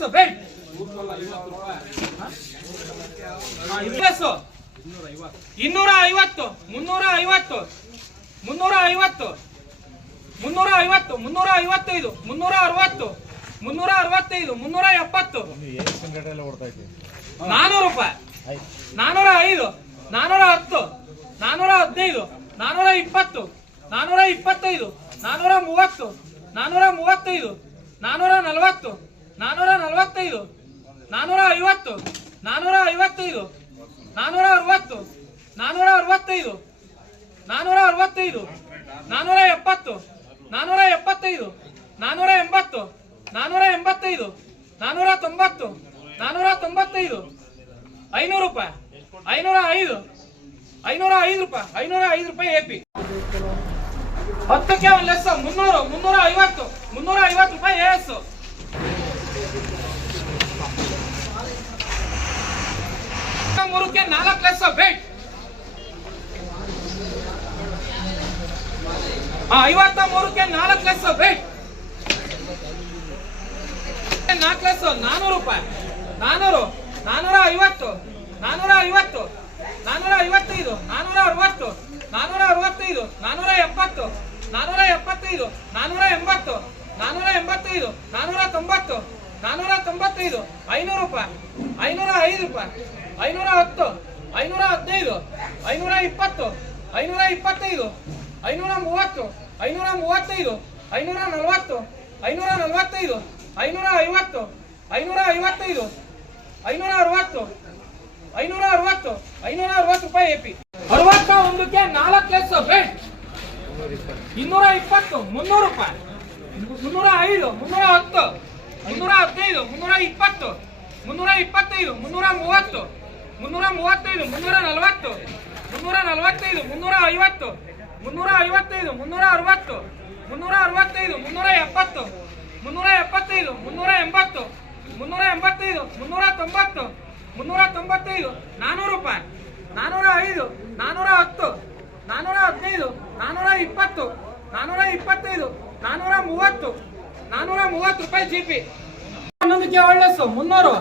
ಆರ್ಲೆಸ್ bait ಇನ್ನೂರ ಐವತ್ತು ಮುನ್ನೂರ ಐವತ್ತು ಮುನ್ನೂರ ಐವತ್ತು ಮುನ್ನೂರ ಐವತ್ತು ಮುನ್ನೂರ ಐವತ್ತೈದು ಮುನ್ನೂರ ಅರವತ್ತು ಮುನ್ನೂರ ಅರವತ್ತೈದು ಮುನ್ನೂರ ಎಪ್ಪತ್ತು. ನಾನೂರು ರೂಪಾಯಿ. ನಾನೂರ ಐದು ನಾನೂರ ಹತ್ತು ನಾನೂರ ಹದಿನೈದು ನಾನೂರ ಇಪ್ಪತ್ತು ನಾನೂರ ಇಪ್ಪತ್ತೈದು ನಾನೂರ ಮೂವತ್ತು ನಾನೂರ ಮೂವತ್ತೈದು ನಾನೂರ ನಲವತ್ತು ನಾನೂರ ನಲವತ್ತೈದು ನಾನೂರ ಐವತ್ತು ನಾನೂರ ಐವತ್ತೈದು ನಾನೂರ ಅರವತ್ತು ನಾನೂರ ಅರವತ್ತೈದು ನಾನೂರ ಅರವತ್ತೈದು ನಾನೂರ ಎಪ್ಪತ್ತು ನಾನೂರ ಎಪ್ಪತ್ತೈದು ನಾನೂರ ಎಂಬತ್ತು ನಾನೂರ ಎಂಬತ್ತೈದು ನಾನೂರ ತೊಂಬತ್ತು ನಾನೂರ ತೊಂಬತ್ತೈದು ಐನೂರು ರೂಪಾಯಿ. ಐನೂರ ಐದು ಐನೂರ ಐದು ರೂಪಾಯಿ ಐನೂರ ಐದು ರೂಪಾಯಿ ಎ ಪಿ. ಹತ್ತಕ್ಕೆ ಒಂದು ಲೆಸ್ ಮುನ್ನೂರು. ಮುನ್ನೂರ ಐವತ್ತು ಮುನ್ನೂರ ಐವತ್ತು ರೂಪಾಯಿ ಎ ಎಸ್. ಮೂರಕ್ಕೆ ನಾಲ್ಕು ಲಕ್ಷ ಬೇಟ್ ಐವತ್ತ ಮೂರಕ್ಕೆ ನಾಲ್ಕು ಲಕ್ಷ ಬೇಟ್ ನಾಲ್ಕು ಲಕ್ಷ ನಾನೂರು ರೂಪಾಯಿ. ನಾನೂರು, ನಾನೂರ ಐವತ್ತು ನಾನೂರ ಐವತ್ತು, ನಾನೂರ ಐವತ್ತೈದು, ನಾನೂರ ಅರವತ್ತು, ನಾನೂರ ಅರವತ್ತೈದು, ನಾನೂರ ಎಪ್ಪತ್ತು ನಾನೂರ ಎಪ್ಪತ್ತೈದು, ನಾನೂರ ಎಂಬತ್ತು, ನಾನೂರ ಎಂಬತ್ತೈದು, ನಾನೂರ ತೊಂಬತ್ತು, ನಾನೂರ ತೊಂಬತ್ತೈದು, ಐನೂರು ರೂಪಾಯಿ, ಐನೂರ ಐದು ರೂಪಾಯಿ. ಐನೂರ ಹತ್ತು ಐನೂರ ಹದಿನೈದು ಐನೂರ ಇಪ್ಪತ್ತು ಐನೂರ ಇಪ್ಪತ್ತೈದು ಐನೂರ ಮೂವತ್ತು ಐನೂರ ಮೂವತ್ತೈದು ಐನೂರ ನಲವತ್ತು ಐನೂರ ನಲವತ್ತೈದು ಐನೂರ ಐವತ್ತು ಐನೂರ ಐವತ್ತೈದು ಐನೂರ ಅರವತ್ತು ಐನೂರ ಅರವತ್ತು ಐನೂರ ಅರವತ್ತು ರೂಪಾಯಿ ಎ ಪಿ ಅರವತ್ತ ಒಂದಕ್ಕೆ ನಾಲ್ಕು ಲೆಸ್ ಬೆಡ್ ಇನ್ನೂರ ಇಪ್ಪತ್ತು ಮುನ್ನೂರು ರೂಪಾಯಿ. ಮುನ್ನೂರ ಐದು ಮುನ್ನೂರ ಹತ್ತು ಮುನ್ನೂರ ಹದಿನೈದು ಮುನ್ನೂರ ಇಪ್ಪತ್ತು ಮುನ್ನೂರ ಇಪ್ಪತ್ತೈದು ಮುನ್ನೂರ ಮೂವತ್ತು ಮುನ್ನೂರ ಮೂವತ್ತೈದು, ಮುನ್ನೂರ ನಲವತ್ತು, ಮುನ್ನೂರ ನಲವತ್ತೈದು, ಮುನ್ನೂರ ಐವತ್ತು, ಮುನ್ನೂರ ಐವತ್ತೈದು, ಮುನ್ನೂರ ಅರವತ್ತು, ಮುನ್ನೂರ ಅರವತ್ತೈದು, ಮುನ್ನೂರ ಎಪ್ಪತ್ತು, ಮುನ್ನೂರ ಎಪ್ಪತ್ತೈದು, ಮುನ್ನೂರ ಎಂಬತ್ತು, ಮುನ್ನೂರ ಎಂಬತ್ತೈದು, ಮುನ್ನೂರ ತೊಂಬತ್ತು, ಮುನ್ನೂರ ತೊಂಬತ್ತೈದು ನಾನ್ನೂರು ರೂಪಾಯಿ, ನಾನೂರ ಐದು ನಾನ್ನೂರ ಹತ್ತು ನಾನ್ನೂರ ಹದಿನೈದು, ನಾನೂರ ಇಪ್ಪತ್ತು, ನಾನೂರ ಇಪ್ಪತ್ತೈದು, ನಾನೂರ ಮೂವತ್ತು ನಾನ್ನೂರ ಮೂವತ್ತು ರೂಪಾಯಿ ಜಿ ಪಿ. ಹನ್ನೊಂದಕ್ಕೆ ಒಳ್ಳೆಸು, ಮುನ್ನೂರು,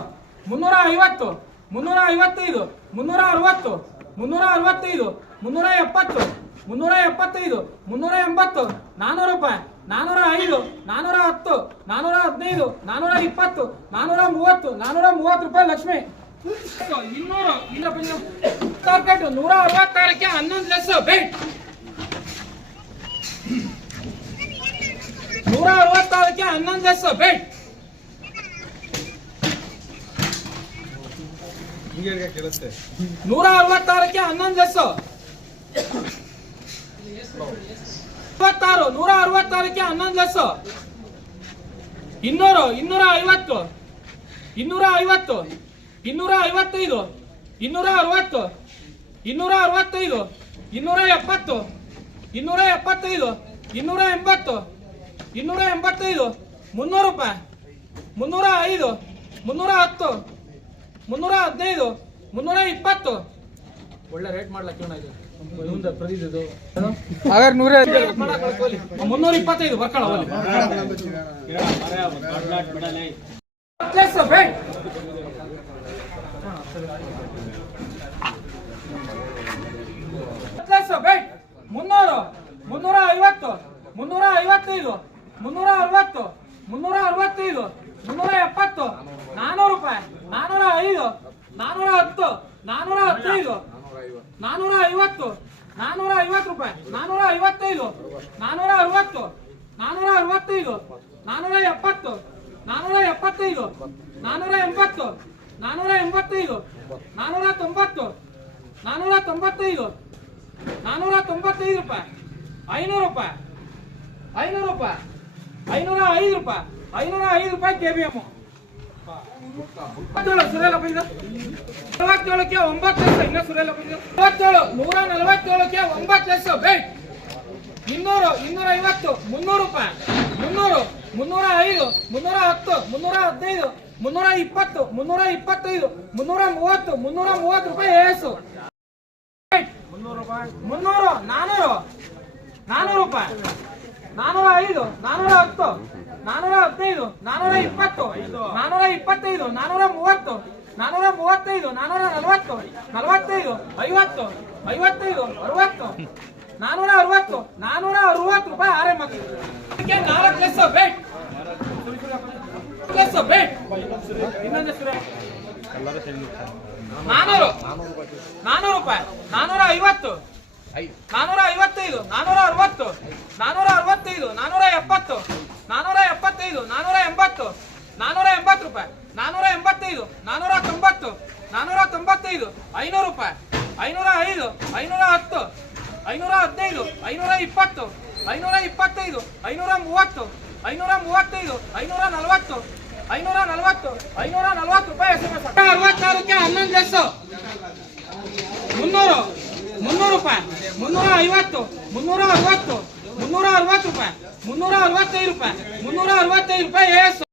ಮುನ್ನೂರ ಐವತ್ತು ಮುನ್ನೂರ ಐವತ್ತೈದು ಮುನ್ನೂರ ಅರವತ್ತು ಮುನ್ನೂರ ಅರವತ್ತೈದು ಮುನ್ನೂರ ಎಪ್ಪತ್ತು ಮುನ್ನೂರ ಎಪ್ಪತ್ತೈದು ಮುನ್ನೂರ ಎಂಬತ್ತು ನಾನೂರು ರೂಪಾಯಿ ನಾನೂರ ಐದು ನಾನೂರ ಹತ್ತು ನಾನ್ನೂರ ಹದಿನೈದು ನಾನೂರ ಇಪ್ಪತ್ತು ನಾನೂರ ಮೂವತ್ತು ನಾನ್ನೂರ ಮೂವತ್ತು ರೂಪಾಯಿ ಲಕ್ಷ್ಮಿ ಇನ್ನೂರು, ಇಲ್ಲ ನೂರ ಅರವತ್ತಾರಕ್ಕೆ ಹನ್ನೊಂದು ಲಕ್ಷ ಬೇಟ್ ನೂರ ಅರವತ್ತಾರಕ್ಕೆ ಹನ್ನೊಂದು ಲಕ್ಷ ಬೇಟ್ ನೂರ ಅರವತ್ತಾರಕ್ಕೆ ಹನ್ನೊಂದು ಲೆಸ್ ಅರವತ್ತಾರು, ನೂರ ಅರವತ್ತಾರಕ್ಕೆ ಹನ್ನೊಂದು ಲೆಸ್ ಇನ್ನೂರು, ಇನ್ನೂರ ಐವತ್ತು. ಇನ್ನೂರ ಐವತ್ತು. ಇನ್ನೂರ ಐವತ್ತೈದು. ಇನ್ನೂರ ಅರವತ್ತು. ಇನ್ನೂರ ಅರವತ್ತೈದು. ಇನ್ನೂರ ಎಪ್ಪತ್ತು. ಇನ್ನೂರ ಎಪ್ಪತ್ತೈದು. ಇನ್ನೂರ ಎಂಬತ್ತು. ಇನ್ನೂರ ಎಂಬತ್ತೈದು. ಮುನ್ನೂರು ರೂಪಾಯಿ. ಮುನ್ನೂರ ಐದು. ಮುನ್ನೂರ ಹತ್ತು. ಮುನ್ನೂರ ಹದಿನೈದು ಮುನ್ನೂರ ಇಪ್ಪತ್ತು ಒಳ್ಳೆ ರೇಟ್ ಮಾಡ್ಲಕ್ಕೆ ಇದು. ಹಾಗಾದ್ರೆ ನೂರ ಮುನ್ನೂರ ಇಪ್ಪತ್ತೈದು ಬರ್ಕಳ ಪ್ಲಸ್ ಬೇಡ ಪ್ಲಸ್ ಬೇಡ ಮುನ್ನೂರು ಮುನ್ನೂರ ಐವತ್ತು ಮುನ್ನೂರ ಐವತ್ತೈದು ಮುನ್ನೂರ ಅರವತ್ತು ಮುನ್ನೂರ ಅರವತ್ತೈದು ಮುನ್ನೂರ ಎಪ್ಪತ್ತು ನಾನೂರು ರೂಪಾಯಿ ನಾನೂರ ಐದು ನಾನೂರ ಹತ್ತು ನಾನೂರ ಹದಿನೈದು ನಾನೂರ ಐವತ್ತು ನಾನೂರ ಐವತ್ತು ರೂಪಾಯಿ ನಾನೂರ ಐವತ್ತೈದು ನಾನೂರ ಅರವತ್ತು ನಾನೂರ ಅರವತ್ತೈದು ನಾನೂರ ಎಪ್ಪತ್ತು ನಾನೂರ ಎಪ್ಪತ್ತೈದು ನಾನೂರ ಎಂಬತ್ತು ನಾನೂರ ಎಂಬತ್ತೈದು ನಾನೂರ ತೊಂಬತ್ತು ನಾನೂರ ತೊಂಬತ್ತೈದು ನಾನೂರ ತೊಂಬತ್ತೈದು ರೂಪಾಯಿ. ಐನೂರು ರೂಪಾಯಿ. ಐನೂರು ರೂಪಾಯಿ. ಐನೂರ ಐದು ರೂಪಾಯಿ ಐನೂರ ಐದು ರೂಪಾಯಿ ಕೆ ಬಿ ಎಂ ಸುರೇಲಪ್ಪ ಇದು. ನಲವತ್ತೇಳಕ್ಕೆ ಒಂಬತ್ತು ಲಕ್ಷ ಇನ್ನ ನಲವತ್ತೇಳು, ನೂರ ನಲವತ್ತೇಳಕ್ಕೆ ಒಂಬತ್ತು ಲಕ್ಷ ಬೇಟ್ ಇನ್ನೂರು ಇನ್ನೂರ ಐವತ್ತು ಮುನ್ನೂರು ರೂಪಾಯಿ. ಮುನ್ನೂರು ಮುನ್ನೂರ ಐದು ಮುನ್ನೂರ ಹತ್ತು ಮುನ್ನೂರ ಹದಿನೈದು ಮುನ್ನೂರ ಇಪ್ಪತ್ತು ಮುನ್ನೂರ ಇಪ್ಪತ್ತೈದು ಮುನ್ನೂರ ಮೂವತ್ತು ಮುನ್ನೂರ ಮೂವತ್ತು ರೂಪಾಯಿ. ಏಸು ಮುನ್ನೂರು ನಾನೂರು ನಾನೂರು ರೂಪಾಯಿ. ನಾನೂರ ಐದು ನಾನೂರ ಹತ್ತು ನಾನೂರ ಹದಿನೈದು ನಾನೂರ ಇಪ್ಪತ್ತು ನಾನೂರ ಇಪ್ಪತ್ತೈದು ನಾನೂರ ಮೂವತ್ತು ನಾನೂರ ಮೂವತ್ತೈದು ನಾನೂರ ನಲವತ್ತು ನಲವತ್ತೈದು ಐವತ್ತು ಐವತ್ತೈದು ಅರವತ್ತು ನಾನೂರ ಅರವತ್ತು ನಾನೂರ ಅರವತ್ತು ರೂಪಾಯಿ ಆರೇ ಇದಕ್ಕೆ ನಾಲ್ಕು ಲೆಸ್ ಬೇಟ್ ಲೆಸ್ ಬೇಟ್ ನಾನೂರು ನಾನೂರು ರೂಪಾಯಿ ನಾನೂರ ಐವತ್ತು ನಾನೂರ ಐವತ್ತೈದು ನಾನೂರ ಅರವತ್ತು ನಾನೂರ ಅರವತ್ತೈದು ನಾನೂರ ಎಪ್ಪತ್ತು ನಾನೂರ ಎಪ್ಪತ್ತೈದು ನಾನೂರ ಎಂಬತ್ತು ನಾನೂರ ಎಂಬತ್ತು ರೂಪಾಯಿ ನಾನೂರ ಎಂಬತ್ತೈದು ನಾನೂರ ತೊಂಬತ್ತು ನಾನೂರ ತೊಂಬತ್ತೈದು ಐನೂರು ರೂಪಾಯಿ ಐನೂರ ಐದು ಐನೂರ ಹತ್ತು ಐನೂರ ಹದಿನೈದು ಐನೂರ ಇಪ್ಪತ್ತು ಐನೂರ ಇಪ್ಪತ್ತೈದು ಐನೂರ ಮೂವತ್ತು ಐನೂರ ಮೂವತ್ತೈದು ಐನೂರ ನಲವತ್ತು ಐನೂರ ನಲವತ್ತು ಐನೂರ ನಲವತ್ತು ರೂಪಾಯಿ ಎಸ್ ಎಂ ಎಸ್ ಅರವತ್ತಾರಕ್ಕೆ ಹನ್ನೊಂದು ಲೆಸ್ಸು ಮುನ್ನೂರು ಮುನ್ನೂರು ರೂಪಾಯಿ ಮುನ್ನೂರ ಐವತ್ತು ಮುನ್ನೂರ ಅರವತ್ತು ಮುನ್ನೂರ ಅರವತ್ತು ರೂಪಾಯಿ ಮುನ್ನೂರ ಅರವತ್ತೈದು ರೂಪಾಯಿ ಮುನ್ನೂರ ಅರವತ್ತೈದು ರೂಪಾಯಿ ಎಸ್